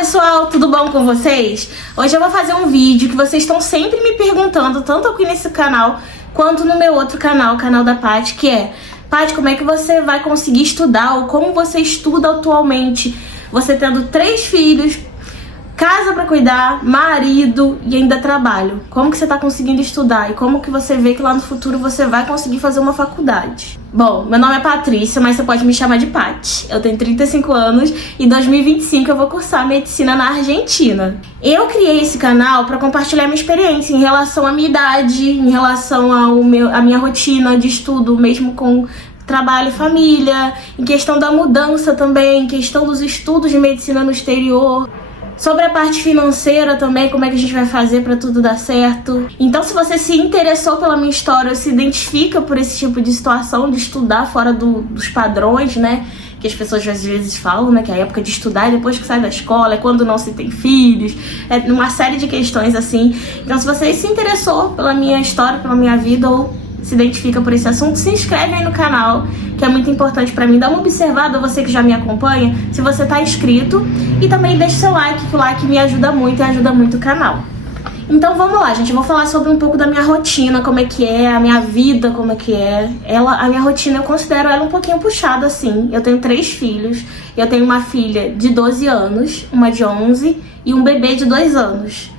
pessoal, tudo bom com vocês? Hoje eu vou fazer um vídeo que vocês estão sempre me perguntando, tanto aqui nesse canal quanto no meu outro canal, o canal da Paty, que é: Paty, como é que você vai conseguir estudar, ou como você estuda atualmente, você tendo 3 filhos, casa pra cuidar, marido e ainda trabalho? Como que você tá conseguindo estudar e como que você vê que lá no futuro você vai conseguir fazer uma faculdade? Bom, meu nome é Patrícia, mas você pode me chamar de Paty. Eu tenho 35 anos e em 2025 eu vou cursar medicina na Argentina. Eu criei esse canal para compartilhar minha experiência em relação à minha idade, em relação à minha rotina de estudo, mesmo com trabalho e família, em questão da mudança também, em questão dos estudos de medicina no exterior. Sobre a parte financeira também, como é que a gente vai fazer para tudo dar certo. Então, se você se interessou pela minha história, se identifica por esse tipo de situação, de estudar fora dos padrões, né? Que as pessoas às vezes falam, né? Que é a época de estudar é depois que sai da escola, é quando não se tem filhos, é uma série de questões assim. Então, se você se interessou pela minha história, pela minha vida, ou se identifica por esse assunto, se inscreve aí no canal, que é muito importante pra mim. Dá uma observada, você que já me acompanha, se você tá inscrito, e também deixa seu like, que o like me ajuda muito e ajuda muito o canal. Então vamos lá, gente, eu vou falar sobre um pouco da minha rotina, como é que é, a minha vida, como é que é. A minha rotina, eu considero ela um pouquinho puxada, assim. Eu tenho 3 filhos, eu tenho uma filha de 12 anos, uma de 11 e um bebê de 2 anos.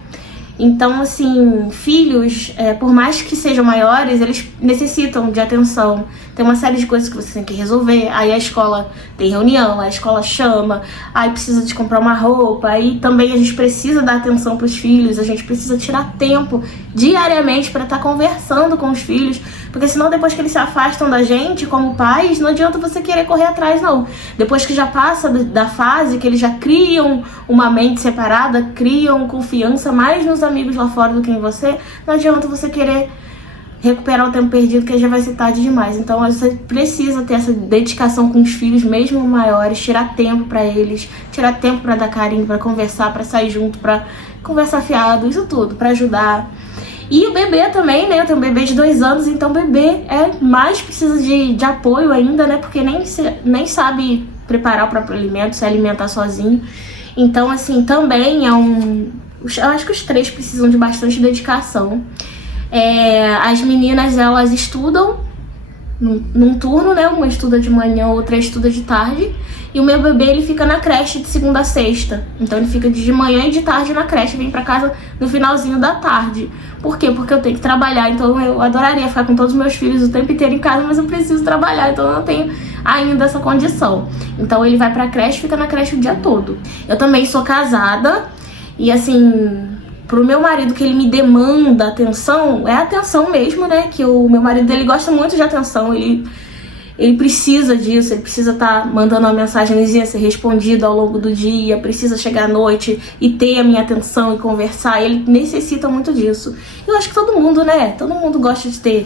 Então, assim, filhos, por mais que sejam maiores, eles necessitam de atenção. Tem uma série de coisas que você tem que resolver. Aí a escola tem reunião, a escola chama, aí precisa de comprar uma roupa. Aí também a gente precisa dar atenção para os filhos, a gente precisa tirar tempo diariamente para estar conversando com os filhos. Porque senão depois que eles se afastam da gente, como pais, não adianta você querer correr atrás, não. Depois que já passa da fase, que eles já criam uma mente separada, criam confiança mais nos amigos lá fora do que em você, não adianta você querer recuperar o tempo perdido, que já vai ser tarde demais. Então você precisa ter essa dedicação com os filhos, mesmo maiores, tirar tempo pra eles, tirar tempo pra dar carinho, pra conversar, pra sair junto, pra conversar fiado, isso tudo, pra ajudar. E o bebê também, né? Eu tenho um bebê de 2 anos, então o bebê mais precisa de apoio ainda, né? Porque nem sabe preparar o próprio alimento, se alimentar sozinho. Então, assim, também eu acho que os 3 precisam de bastante dedicação. As meninas, elas estudam num turno, né? Uma estuda de manhã, outra estuda de tarde. E o meu bebê, ele fica na creche de segunda a sexta. Então ele fica de manhã e de tarde na creche, vem pra casa no finalzinho da tarde. Por quê? Porque eu tenho que trabalhar. Então eu adoraria ficar com todos os meus filhos o tempo inteiro em casa, mas eu preciso trabalhar, então eu não tenho ainda essa condição. Então ele vai pra creche, fica na creche o dia todo. Eu também sou casada e, assim, pro meu marido, que ele me demanda atenção, é atenção mesmo, né? Que o meu marido, ele gosta muito de atenção, ele precisa disso, ele precisa estar mandando uma mensagenzinha, ser respondido ao longo do dia, precisa chegar à noite e ter a minha atenção e conversar, ele necessita muito disso. Eu acho que todo mundo, né? Todo mundo gosta de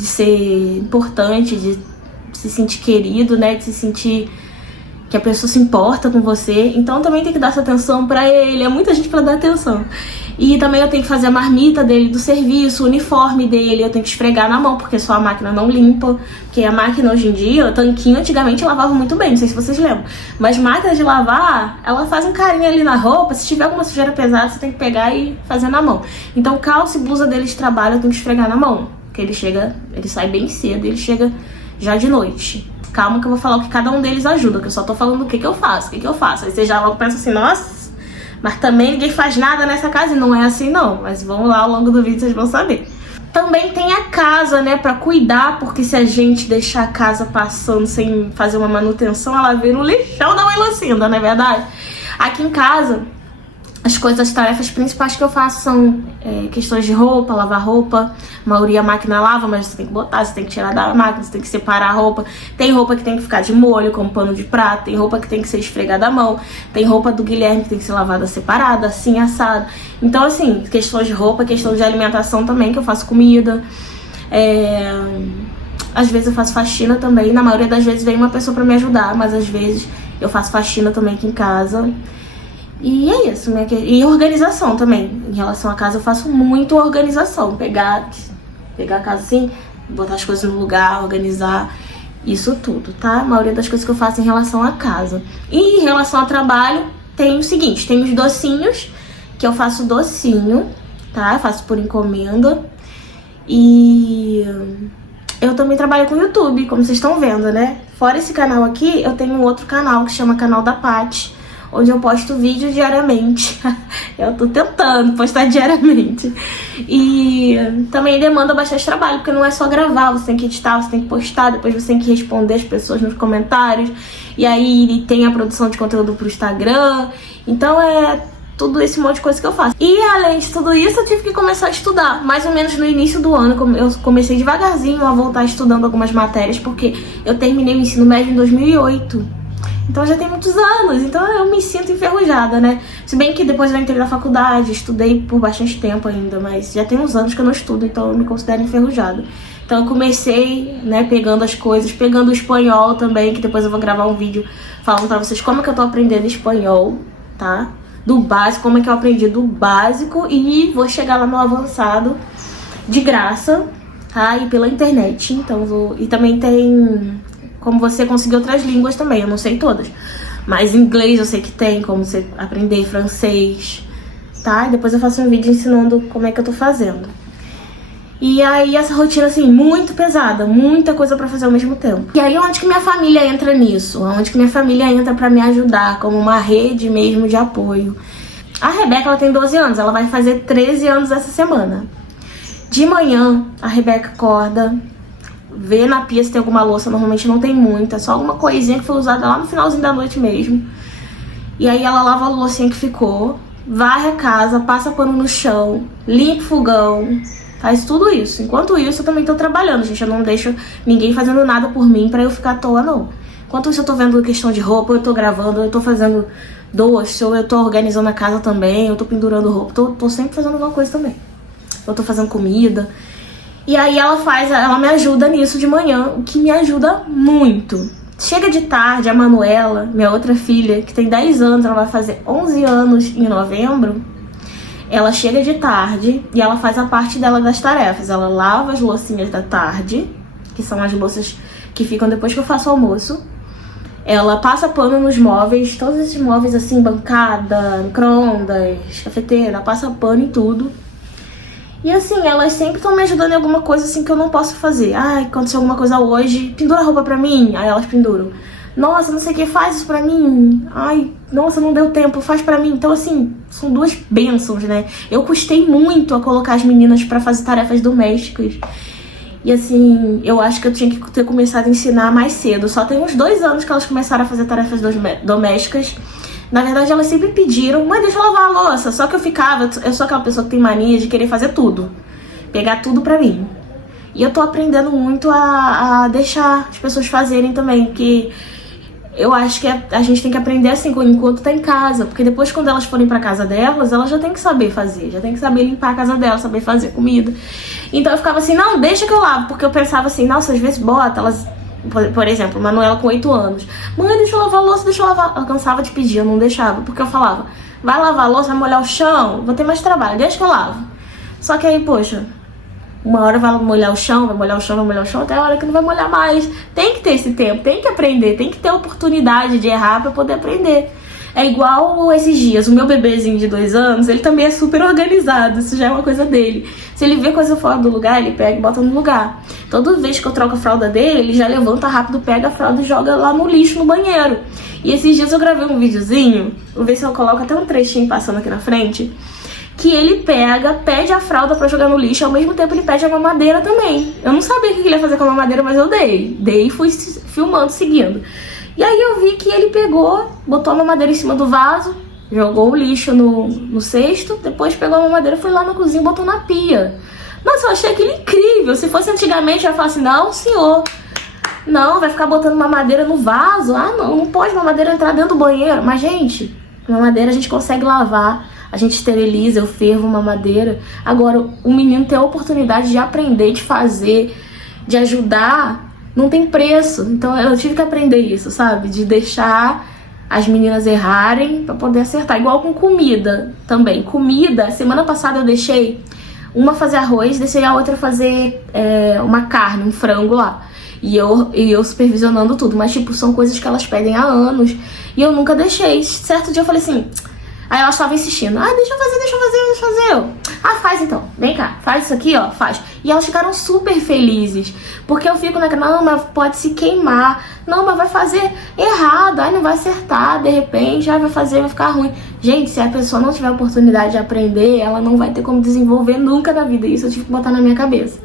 ser importante, de se sentir querido, né? De se sentir que a pessoa se importa com você. Então também tem que dar essa atenção pra ele, é muita gente pra dar atenção. E também eu tenho que fazer a marmita dele do serviço, o uniforme dele, eu tenho que esfregar na mão, porque só a máquina não limpa. Porque a máquina hoje em dia, o tanquinho antigamente lavava muito bem, não sei se vocês lembram. Mas máquina de lavar, ela faz um carinho ali na roupa, se tiver alguma sujeira pesada, você tem que pegar e fazer na mão. Então calça e blusa dele de trabalho eu tenho que esfregar na mão, porque ele sai bem cedo, ele chega já de noite. Calma que eu vou falar o que cada um deles ajuda, que eu só tô falando o que eu faço, Aí você já logo pensa assim, nossa, mas também ninguém faz nada nessa casa, e não é assim não. Mas vamos lá, ao longo do vídeo vocês vão saber. Também tem a casa, né, pra cuidar, porque se a gente deixar a casa passando sem fazer uma manutenção, ela vira um lixão da mãe Lucinda, não é verdade? Aqui em casa, as tarefas principais que eu faço são questões de roupa, lavar roupa. A maioria a máquina lava, mas você tem que botar, você tem que tirar da máquina, você tem que separar a roupa. Tem roupa que tem que ficar de molho, como pano de prato. Tem roupa que tem que ser esfregada à mão. Tem roupa do Guilherme que tem que ser lavada separada, assim, assado. Então, assim, questões de roupa, questão de alimentação também, que eu faço comida. Às vezes eu faço faxina também. Na maioria das vezes vem uma pessoa pra me ajudar, mas às vezes eu faço faxina também aqui em casa. E é isso, né? E organização também. Em relação à casa, eu faço muito organização. Pegar a casa assim, botar as coisas no lugar, organizar, isso tudo, tá? A maioria das coisas que eu faço em relação à casa. E em relação ao trabalho, tem o seguinte, tem os docinhos, que eu faço docinho, tá? Eu faço por encomenda. E eu também trabalho com o YouTube, como vocês estão vendo, né? Fora esse canal aqui, eu tenho um outro canal que chama Canal da Paty, onde eu posto vídeos diariamente. Eu tô tentando postar diariamente. E também demanda bastante trabalho, porque não é só gravar, você tem que editar, você tem que postar, depois você tem que responder as pessoas nos comentários. E aí tem a produção de conteúdo pro Instagram. Então é tudo esse monte de coisa que eu faço. E além de tudo isso, eu tive que começar a estudar. Mais ou menos no início do ano, eu comecei devagarzinho a voltar estudando algumas matérias, porque eu terminei o ensino médio em 2008. Então já tem muitos anos, então eu me sinto enferrujada, né? Se bem que depois eu entrei na faculdade, estudei por bastante tempo ainda, mas já tem uns anos que eu não estudo, então eu me considero enferrujada. Então eu comecei, né, pegando as coisas, pegando o espanhol também, que depois eu vou gravar um vídeo falando pra vocês como é que eu tô aprendendo espanhol, tá? Do básico, como é que eu aprendi do básico, e vou chegar lá no avançado de graça, tá? E pela internet, então e também tem como você conseguir outras línguas também, eu não sei todas. Mas inglês eu sei que tem, como você aprender francês, tá? E depois eu faço um vídeo ensinando como é que eu tô fazendo. E aí essa rotina, assim, muito pesada, muita coisa pra fazer ao mesmo tempo. E aí onde que minha família entra nisso? Onde que minha família entra pra me ajudar, como uma rede mesmo de apoio. A Rebeca, ela tem 12 anos, ela vai fazer 13 anos essa semana. De manhã, a Rebeca acorda, vê na pia se tem alguma louça, normalmente não tem muita, só alguma coisinha que foi usada lá no finalzinho da noite mesmo. E aí ela lava a loucinha que ficou, varre a casa, passa pano no chão, limpa o fogão, faz tudo isso. Enquanto isso, eu também tô trabalhando, gente. Eu não deixo ninguém fazendo nada por mim pra eu ficar à toa, não. Enquanto isso, eu tô vendo questão de roupa, eu tô gravando, eu tô fazendo doce, ou eu tô organizando a casa também, eu tô pendurando roupa, tô sempre fazendo alguma coisa também. Eu tô fazendo comida. E aí ela me ajuda nisso de manhã, o que me ajuda muito. Chega de tarde, a Manuela, minha outra filha, que tem 10 anos, ela vai fazer 11 anos em novembro. Ela chega de tarde e ela faz a parte dela das tarefas. Ela lava as loucinhas da tarde, que são as louças que ficam depois que eu faço o almoço. Ela passa pano nos móveis, todos esses móveis assim, bancada, micro-ondas, cafeteira, passa pano em tudo. E assim, elas sempre estão me ajudando em alguma coisa assim que eu não posso fazer. Ai, aconteceu alguma coisa hoje, pendura a roupa pra mim. Aí elas penduram. Nossa, não sei o que, faz isso pra mim. Ai, nossa, não deu tempo, faz pra mim. Então assim, são duas bênçãos, né? Eu custei muito a colocar as meninas pra fazer tarefas domésticas. E assim, eu acho que eu tinha que ter começado a ensinar mais cedo. Só tem uns 2 anos que elas começaram a fazer tarefas domésticas. Na verdade, elas sempre pediram, mãe, deixa eu lavar a louça. Só que eu sou aquela pessoa que tem mania de querer fazer tudo. Pegar tudo pra mim. E eu tô aprendendo muito a deixar as pessoas fazerem também, porque eu acho que a gente tem que aprender assim, enquanto tá em casa. Porque depois, quando elas forem pra casa delas, elas já tem que saber fazer. Já tem que saber limpar a casa delas, saber fazer comida. Então eu ficava assim, não, deixa que eu lavo. Porque eu pensava assim, nossa, às vezes bota, elas... Por exemplo, Manuela com 8 anos. Mãe, deixa eu lavar a louça, deixa eu lavar. Ela cansava de pedir, eu não deixava. Porque eu falava, vai lavar a louça, vai molhar o chão, vou ter mais trabalho, deixa que eu lavo. Só que aí, poxa, uma hora vai molhar o chão, vai molhar o chão, vai molhar o chão, até a hora que não vai molhar mais. Tem que ter esse tempo, tem que aprender, tem que ter oportunidade de errar pra poder aprender. É igual esses dias, o meu bebezinho de 2 anos, ele também é super organizado, isso já é uma coisa dele. Se ele vê coisa fora do lugar, ele pega e bota no lugar. Toda vez que eu troco a fralda dele, ele já levanta rápido, pega a fralda e joga lá no lixo, no banheiro. E esses dias eu gravei um videozinho, vou ver se eu coloco até um trechinho passando aqui na frente, que ele pede a fralda pra jogar no lixo, ao mesmo tempo ele pede a mamadeira também. Eu não sabia o que ele ia fazer com a mamadeira, mas eu dei e fui filmando, seguindo. E aí eu vi que ele pegou, botou a mamadeira em cima do vaso, jogou o lixo no cesto, depois pegou a mamadeira, foi lá na cozinha e botou na pia. Nossa, eu achei aquilo incrível. Se fosse antigamente, eu ia falar assim, não, senhor, não, vai ficar botando mamadeira no vaso. Ah, não pode mamadeira entrar dentro do banheiro. Mas, gente, mamadeira a gente consegue lavar, a gente esteriliza, eu fervo mamadeira. Agora, o menino ter a oportunidade de aprender, de fazer, de ajudar, não tem preço. Então eu tive que aprender isso, sabe? De deixar as meninas errarem pra poder acertar. Igual com comida também. Comida, semana passada eu deixei uma fazer arroz, deixei a outra fazer uma carne, um frango lá. E eu supervisionando tudo. Mas, tipo, são coisas que elas pedem há anos. E eu nunca deixei. Certo dia eu falei assim... Aí elas estavam insistindo. Ah, deixa eu fazer. Ah, faz então. Vem cá, faz isso aqui, ó, faz. E elas ficaram super felizes. Porque eu fico naquela, não, mas pode se queimar. Não, mas vai fazer errado. Aí não vai acertar, de repente. Aí vai ficar ruim. Gente, se a pessoa não tiver oportunidade de aprender, ela não vai ter como desenvolver nunca na vida. Isso eu tive que botar na minha cabeça.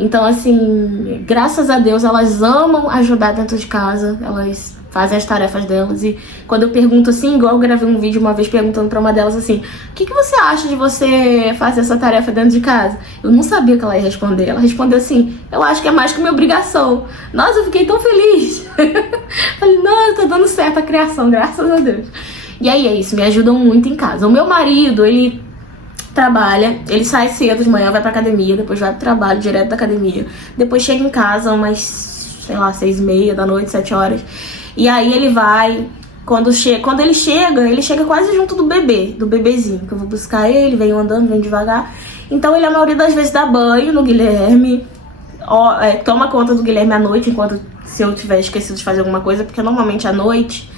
Então, assim, graças a Deus, elas amam ajudar dentro de casa. Elas fazem as tarefas delas. E quando eu pergunto assim, igual eu gravei um vídeo uma vez perguntando pra uma delas assim, o que você acha de você fazer essa tarefa dentro de casa? Eu não sabia o que ela ia responder. Ela respondeu assim, eu acho que é mais que minha obrigação. Nossa, eu fiquei tão feliz. Falei, não, tá dando certo a criação, graças a Deus. E aí é isso, me ajudam muito em casa. O meu marido, ele trabalha, ele sai cedo de manhã, vai pra academia, depois vai pro trabalho, direto da academia. Depois chega em casa umas, sei lá, 6h30 da noite, 7 horas. E aí ele vai, quando ele chega quase junto do bebezinho, que eu vou buscar ele, venho andando, venho devagar. Então ele, a maioria das vezes, dá banho no Guilherme, toma conta do Guilherme à noite, enquanto se eu tiver esquecido de fazer alguma coisa, porque normalmente à noite,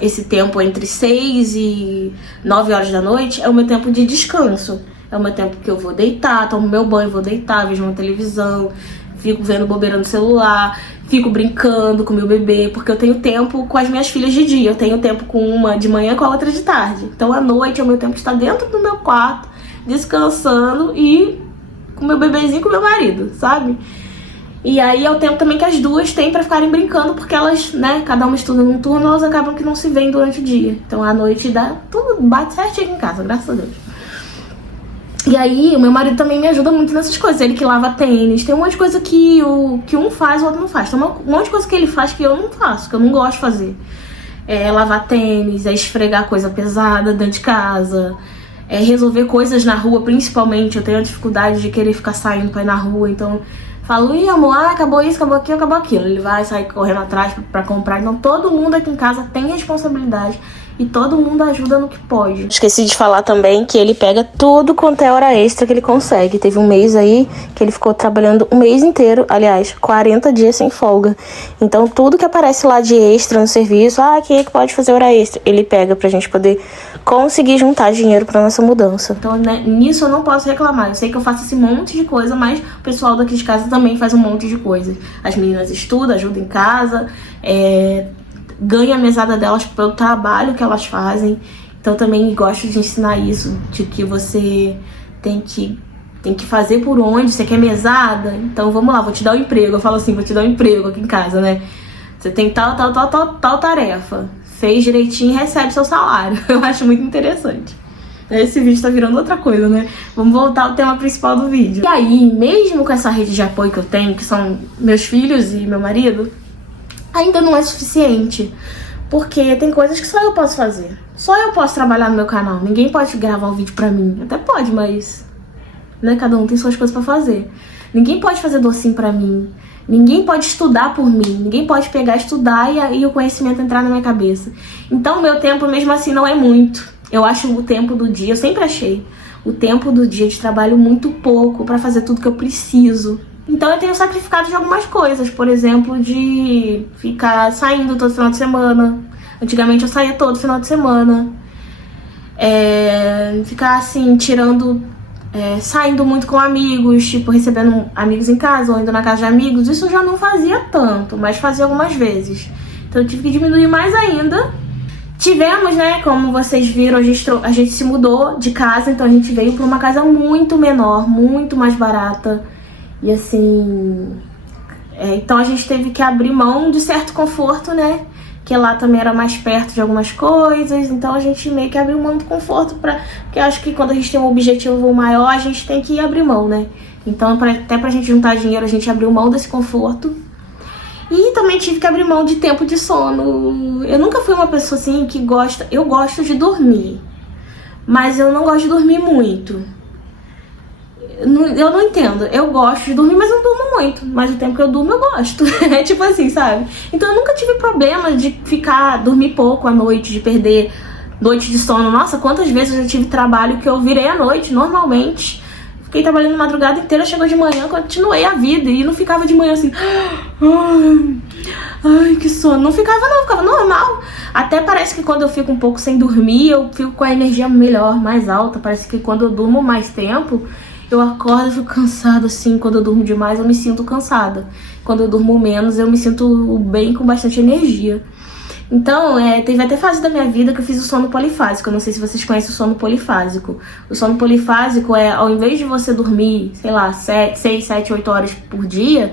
esse tempo entre 6 e 9 horas da noite, é o meu tempo de descanso. É o meu tempo que eu vou deitar, tomo meu banho, vou deitar, vejo uma televisão, fico vendo bobeira no celular, fico brincando com meu bebê, porque eu tenho tempo com as minhas filhas de dia, eu tenho tempo com uma de manhã e com a outra de tarde. Então à noite é o meu tempo de estar dentro do meu quarto, descansando e com meu bebezinho e com meu marido, sabe? E aí é o tempo também que as duas têm pra ficarem brincando, porque elas, né, cada uma estuda num turno, elas acabam que não se veem durante o dia. Então à noite dá tudo, bate certinho aqui em casa, graças a Deus. E aí, o meu marido também me ajuda muito nessas coisas. Ele que lava tênis. Tem um monte de coisa que um faz, o outro não faz. Tem um monte de coisa que ele faz que eu não faço, que eu não gosto de fazer. É lavar tênis, é esfregar coisa pesada dentro de casa, é resolver coisas na rua, principalmente. Eu tenho a dificuldade de querer ficar saindo pra ir na rua, então... Falo, ih, amor, acabou isso, acabou aquilo, acabou aquilo. Ele vai sair correndo atrás pra comprar. Então todo mundo aqui em casa tem responsabilidade e todo mundo ajuda no que pode. Esqueci de falar também que ele pega tudo quanto é hora extra que ele consegue. Teve um mês aí que ele ficou trabalhando um mês inteiro, aliás, 40 dias sem folga. Então tudo que aparece lá de extra no serviço, quem é que pode fazer hora extra? Ele pega pra gente poder conseguir juntar dinheiro pra nossa mudança. Então, né, nisso eu não posso reclamar. Eu sei que eu faço esse monte de coisa, mas o pessoal daqui de casa também faz um monte de coisa. As meninas estudam, ajudam em casa, ganham a mesada delas pelo trabalho que elas fazem. Então também gosto de ensinar isso, de que você tem que fazer por onde, você quer mesada? Então vamos lá, vou te dar um emprego. Eu falo assim, vou te dar um emprego aqui em casa, né? Você tem tal tarefa. Fez direitinho e recebe seu salário. Eu acho muito interessante. Esse vídeo tá virando outra coisa, né? Vamos voltar ao tema principal do vídeo. E aí, mesmo com essa rede de apoio que eu tenho, que são meus filhos e meu marido, ainda não é suficiente. Porque tem coisas que só eu posso fazer. Só eu posso trabalhar no meu canal. Ninguém pode gravar um vídeo pra mim. Até pode, mas... né? Cada um tem suas coisas pra fazer. Ninguém pode fazer docinho pra mim. Ninguém pode estudar por mim, ninguém pode pegar, estudar e o conhecimento entrar na minha cabeça. Então o meu tempo mesmo assim não é muito. Eu acho o tempo do dia, eu sempre achei o tempo do dia de trabalho muito pouco pra fazer tudo que eu preciso. Então eu tenho sacrificado de algumas coisas, por exemplo, de ficar saindo todo final de semana. Antigamente eu saía todo final de semana. Ficar assim, saindo muito com amigos, tipo, recebendo amigos em casa ou indo na casa de amigos. Isso eu já não fazia tanto, mas fazia algumas vezes. Então eu tive que diminuir mais ainda. Tivemos, né, como vocês viram, a gente se mudou de casa, então a gente veio para uma casa muito menor, muito mais barata. E assim... então a gente teve que abrir mão de certo conforto, né? Que lá também era mais perto de algumas coisas, então a gente meio que abriu mão do conforto, porque eu acho que quando a gente tem um objetivo maior, a gente tem que abrir mão, né? Então até pra gente juntar dinheiro, a gente abriu mão desse conforto. E também tive que abrir mão de tempo de sono. Eu nunca fui uma pessoa assim que gosta... Eu gosto de dormir, mas eu não gosto de dormir muito. Eu não entendo, eu gosto de dormir, mas eu não durmo muito. Mas o tempo que eu durmo, eu gosto. É tipo assim, sabe? Então eu nunca tive problema de dormir pouco à noite, de perder noite de sono. Nossa, quantas vezes eu já tive trabalho que eu virei à noite, normalmente. Fiquei trabalhando madrugada inteira, chegou de manhã, continuei a vida. E não ficava de manhã assim... Ai, que sono. Não, ficava normal. Até parece que quando eu fico um pouco sem dormir, eu fico com a energia melhor, mais alta. Parece que quando eu durmo mais tempo, eu acordo e fico cansada, assim. Quando eu durmo demais, eu me sinto cansada. Quando eu durmo menos, eu me sinto bem, com bastante energia. Então, teve até fase da minha vida que eu fiz o sono polifásico. Eu não sei se vocês conhecem o sono polifásico. O sono polifásico é, ao invés de você dormir, sei lá, 6, 7, 8 horas por dia,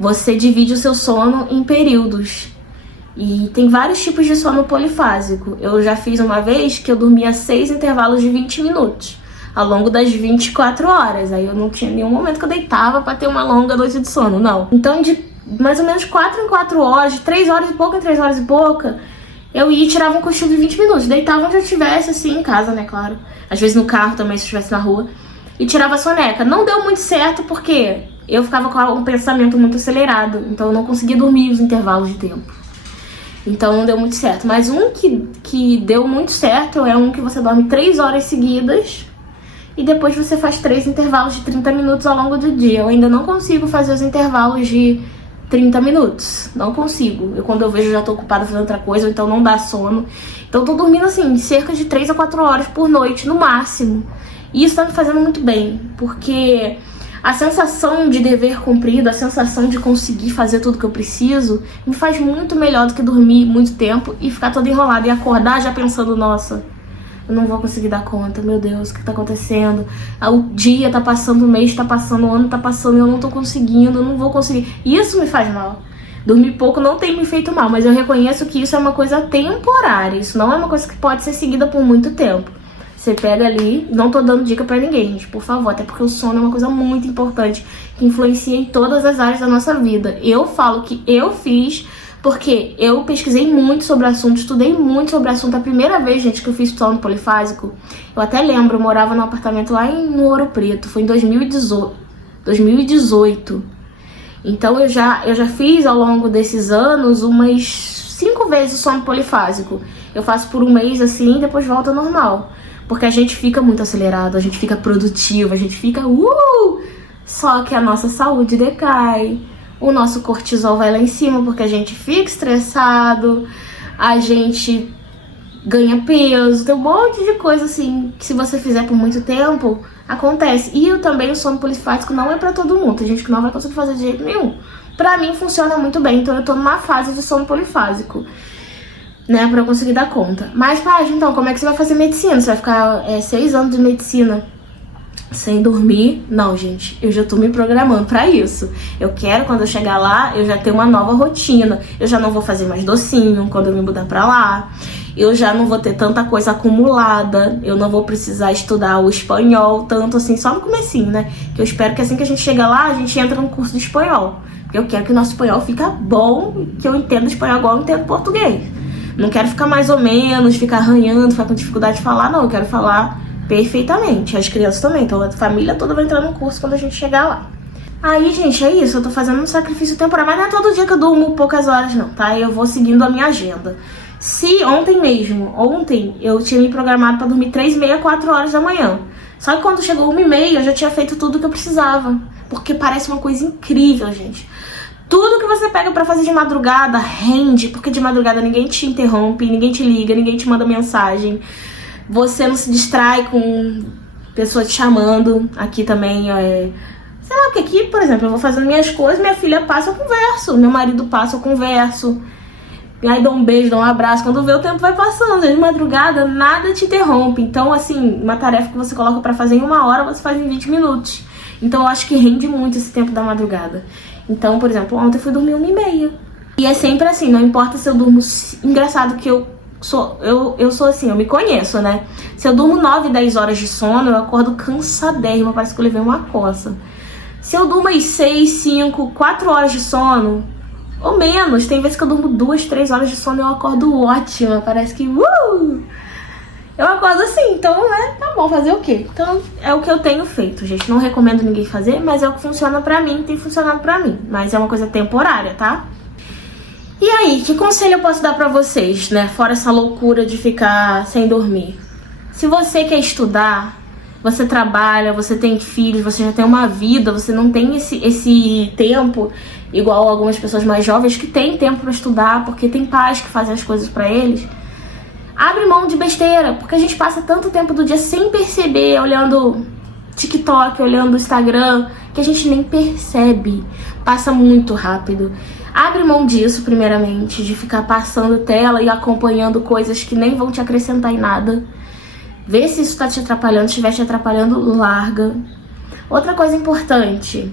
você divide o seu sono em períodos. E tem vários tipos de sono polifásico. Eu já fiz uma vez que eu dormia 6 intervalos de 20 minutos, ao longo das 24 horas. Aí eu não tinha nenhum momento que eu deitava pra ter uma longa noite de sono, não. Então, de mais ou menos 4 em 4 horas, de 3 horas e pouca em 3 horas e pouca, eu ia e tirava um cochilo de 20 minutos. Deitava onde eu estivesse, assim, em casa, né, claro. Às vezes no carro também, se eu estivesse na rua. E tirava a soneca. Não deu muito certo porque eu ficava com um pensamento muito acelerado. Então eu não conseguia dormir os intervalos de tempo. Então não deu muito certo. Mas um que deu muito certo é um que você dorme 3 horas seguidas e depois você faz 3 intervalos de 30 minutos ao longo do dia. Eu ainda não consigo fazer os intervalos de 30 minutos. Não consigo. Quando eu vejo, eu já tô ocupada fazendo outra coisa, ou então não dá sono. Então eu tô dormindo assim, cerca de 3 a 4 horas por noite, no máximo. E isso tá me fazendo muito bem, porque a sensação de dever cumprido, a sensação de conseguir fazer tudo que eu preciso, me faz muito melhor do que dormir muito tempo e ficar toda enrolada e acordar já pensando, nossa, eu não vou conseguir dar conta, meu Deus, o que tá acontecendo? O dia tá passando, o mês tá passando, o ano tá passando e eu não tô conseguindo, eu não vou conseguir. Isso me faz mal. Dormir pouco não tem me feito mal, mas eu reconheço que isso é uma coisa temporária, isso não é uma coisa que pode ser seguida por muito tempo. Você pega ali, não tô dando dica pra ninguém, gente, por favor, até porque o sono é uma coisa muito importante, que influencia em todas as áreas da nossa vida. Eu falo que eu fiz porque eu pesquisei muito sobre o assunto, estudei muito sobre o assunto. A primeira vez, gente, que eu fiz sono polifásico, eu até lembro, eu morava num apartamento lá no Ouro Preto, foi em 2018. Então eu já fiz ao longo desses anos umas 5 vezes o sono polifásico. Eu faço por um mês assim e depois volta ao normal. Porque a gente fica muito acelerado, a gente fica produtivo, a gente fica Só que a nossa saúde decai, o nosso cortisol vai lá em cima porque a gente fica estressado, a gente ganha peso, tem um monte de coisa assim que se você fizer por muito tempo, acontece. E eu também, o sono polifásico não é pra todo mundo, tem gente que não vai conseguir fazer de jeito nenhum. Pra mim funciona muito bem, então eu tô numa fase de sono polifásico, né, pra eu conseguir dar conta. Mas, Paty, então, como é que você vai fazer medicina? Você vai ficar 6 anos de medicina sem dormir? Não, gente, eu já tô me programando pra isso. Eu quero, quando eu chegar lá, eu já ter uma nova rotina. Eu já não vou fazer mais docinho quando eu me mudar pra lá. Eu já não vou ter tanta coisa acumulada. Eu não vou precisar estudar o espanhol tanto assim, só no comecinho, né? Que eu espero que assim que a gente chega lá, a gente entra no curso de espanhol. Porque eu quero que o nosso espanhol fique bom, que eu entenda espanhol igual eu entendo português. Não quero ficar mais ou menos, ficar arranhando, ficar com dificuldade de falar, não. Eu quero falar perfeitamente. As crianças também. Então a família toda vai entrar no curso quando a gente chegar lá. Aí, gente, é isso. Eu tô fazendo um sacrifício temporário. Mas não é todo dia que eu durmo poucas horas, não, tá? Eu vou seguindo a minha agenda. Se ontem eu tinha me programado pra dormir 3h30, 4 horas da manhã. Só que quando chegou 1h30, eu já tinha feito tudo que eu precisava. Porque parece uma coisa incrível, gente. Tudo que você pega pra fazer de madrugada rende, porque de madrugada ninguém te interrompe, ninguém te liga, ninguém te manda mensagem. Você não se distrai com pessoas te chamando. Aqui também, sei lá, porque aqui, por exemplo, eu vou fazendo minhas coisas, minha filha passa, eu converso. Meu marido passa, eu converso. E aí dou um beijo, dou um abraço. Quando vê, o tempo vai passando. De madrugada, nada te interrompe. Então, assim, uma tarefa que você coloca pra fazer em 1 hora, você faz em 20 minutos. Então, eu acho que rende muito esse tempo da madrugada. Então, por exemplo, ontem eu fui dormir 1h30. E é sempre assim, não importa se eu durmo... Engraçado que eu sou assim, eu me conheço, né? Se eu durmo 9, 10 horas de sono, eu acordo cansadérrima, parece que eu levei uma coça. Se eu durmo 6, 5, 4 horas de sono, ou menos, tem vezes que eu durmo 2, 3 horas de sono e eu acordo ótima, parece que... Eu acordo assim, então, né, tá bom, fazer o quê? Então, é o que eu tenho feito, gente. Não recomendo ninguém fazer, mas é o que funciona pra mim, tem funcionado pra mim. Mas é uma coisa temporária, tá? E aí, que conselho eu posso dar pra vocês, né? Fora essa loucura de ficar sem dormir. Se você quer estudar, você trabalha, você tem filhos, você já tem uma vida, você não tem esse tempo, igual algumas pessoas mais jovens que têm tempo pra estudar, porque tem pais que fazem as coisas pra eles. Abre mão de besteira, porque a gente passa tanto tempo do dia sem perceber, olhando TikTok, olhando Instagram, que a gente nem percebe. Passa muito rápido. Abre mão disso, primeiramente, de ficar passando tela e acompanhando coisas que nem vão te acrescentar em nada. Vê se isso tá te atrapalhando. Se estiver te atrapalhando, larga. Outra coisa importante,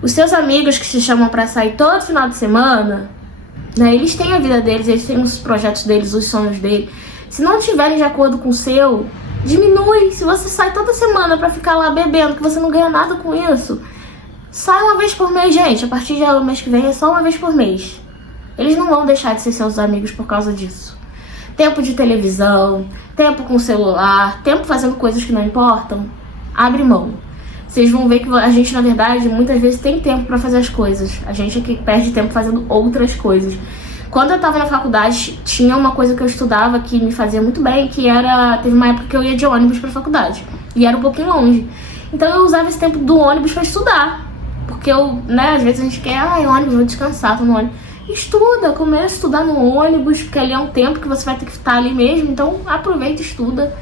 os seus amigos que te chamam pra sair todo final de semana, né, eles têm a vida deles, eles têm os projetos deles, os sonhos deles. Se não estiverem de acordo com o seu, diminui. Se você sai toda semana pra ficar lá bebendo, que você não ganha nada com isso, sai uma vez por mês, gente. A partir do mês que vem é só uma vez por mês. Eles não vão deixar de ser seus amigos por causa disso. Tempo de televisão, tempo com o celular, tempo fazendo coisas que não importam, abre mão. Vocês vão ver que a gente, na verdade, muitas vezes tem tempo pra fazer as coisas. A gente é que perde tempo fazendo outras coisas. Quando eu tava na faculdade, tinha uma coisa que eu estudava que me fazia muito bem, que era... Teve uma época que eu ia de ônibus pra faculdade. E era um pouquinho longe. Então eu usava esse tempo do ônibus pra estudar. Porque eu, né, às vezes a gente quer, ônibus, vou descansar, tô no ônibus. Estuda, começa a estudar no ônibus, porque ali é um tempo que você vai ter que estar ali mesmo. Então aproveita e estuda.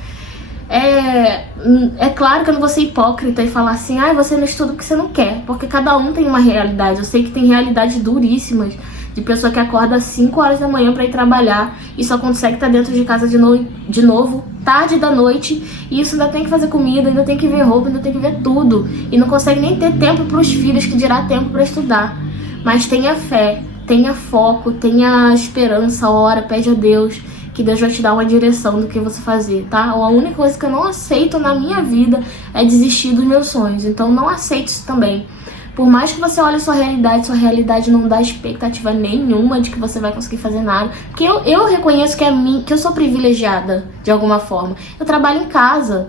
É claro que eu não vou ser hipócrita e falar assim, você não estuda porque você não quer. Porque cada um tem uma realidade. Eu sei que tem realidades duríssimas. De pessoa que acorda às 5 horas da manhã pra ir trabalhar e só consegue estar dentro de casa de novo, tarde da noite, e isso ainda tem que fazer comida, ainda tem que ver roupa, ainda tem que ver tudo. E não consegue nem ter tempo pros filhos, que dirá tempo pra estudar. Mas tenha fé, tenha foco, tenha esperança, ora, pede a Deus, que Deus vai te dar uma direção do que você fazer, tá? A única coisa que eu não aceito na minha vida é desistir dos meus sonhos, então não aceito isso também. Por mais que você olhe sua realidade não dá expectativa nenhuma de que você vai conseguir fazer nada. Porque eu reconheço que eu sou privilegiada, de alguma forma. Eu trabalho em casa.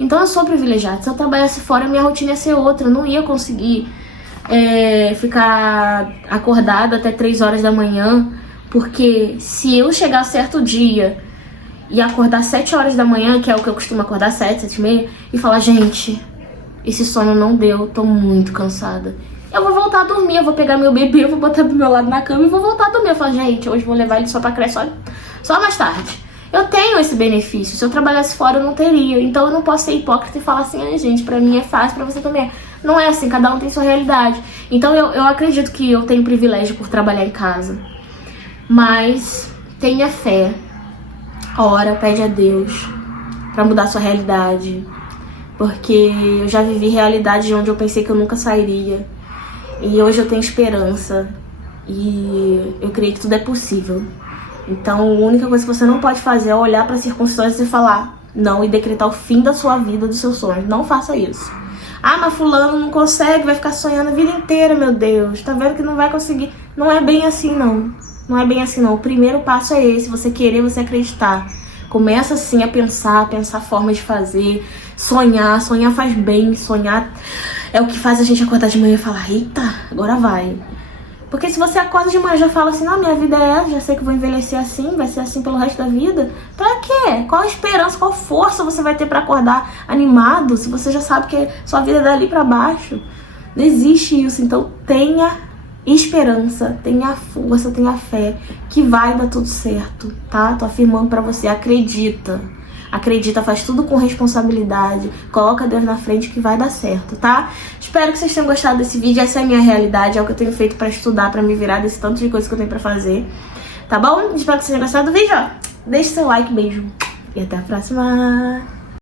Então eu sou privilegiada. Se eu trabalhasse fora, minha rotina ia ser outra. Eu não ia conseguir ficar acordada até 3 horas da manhã. Porque se eu chegar certo dia e acordar 7 horas da manhã, que é o que eu costumo acordar, 7, 7 e meia, e falar, gente... esse sono não deu, tô muito cansada. Eu vou voltar a dormir, eu vou pegar meu bebê, eu vou botar do meu lado na cama e vou voltar a dormir. Eu falo, gente, hoje vou levar ele só pra creche, só mais tarde. Eu tenho esse benefício, se eu trabalhasse fora eu não teria. Então eu não posso ser hipócrita e falar assim, gente, pra mim é fácil, pra você também é. Não é assim, cada um tem sua realidade. Então eu acredito que eu tenho privilégio por trabalhar em casa. Mas tenha fé, ora, pede a Deus pra mudar sua realidade. Porque eu já vivi realidades onde eu pensei que eu nunca sairia. E hoje eu tenho esperança. E eu creio que tudo é possível. Então a única coisa que você não pode fazer é olhar para as circunstâncias e falar não, e decretar o fim da sua vida, dos seus sonhos. Não faça isso. Mas fulano não consegue, vai ficar sonhando a vida inteira, meu Deus. Tá vendo que não vai conseguir. Não é bem assim, não. Não é bem assim, não. O primeiro passo é esse, você querer, você acreditar. Começa assim a pensar formas de fazer, sonhar faz bem, sonhar é o que faz a gente acordar de manhã e falar, eita, agora vai. Porque se você acorda de manhã e já fala assim, não, minha vida é essa, já sei que vou envelhecer assim, vai ser assim pelo resto da vida, pra quê? Qual a esperança, qual força você vai ter pra acordar animado, se você já sabe que sua vida é dali pra baixo? Não existe isso, então tenha esperança, tenha força, tenha fé, que vai dar tudo certo, tá? Tô afirmando pra você, acredita, faz tudo com responsabilidade, coloca Deus na frente que vai dar certo, tá? Espero que vocês tenham gostado desse vídeo, essa é a minha realidade, é o que eu tenho feito pra estudar, pra me virar desse tanto de coisa que eu tenho pra fazer, tá bom? Espero que vocês tenham gostado do vídeo, ó. Deixe seu like, beijo e até a próxima!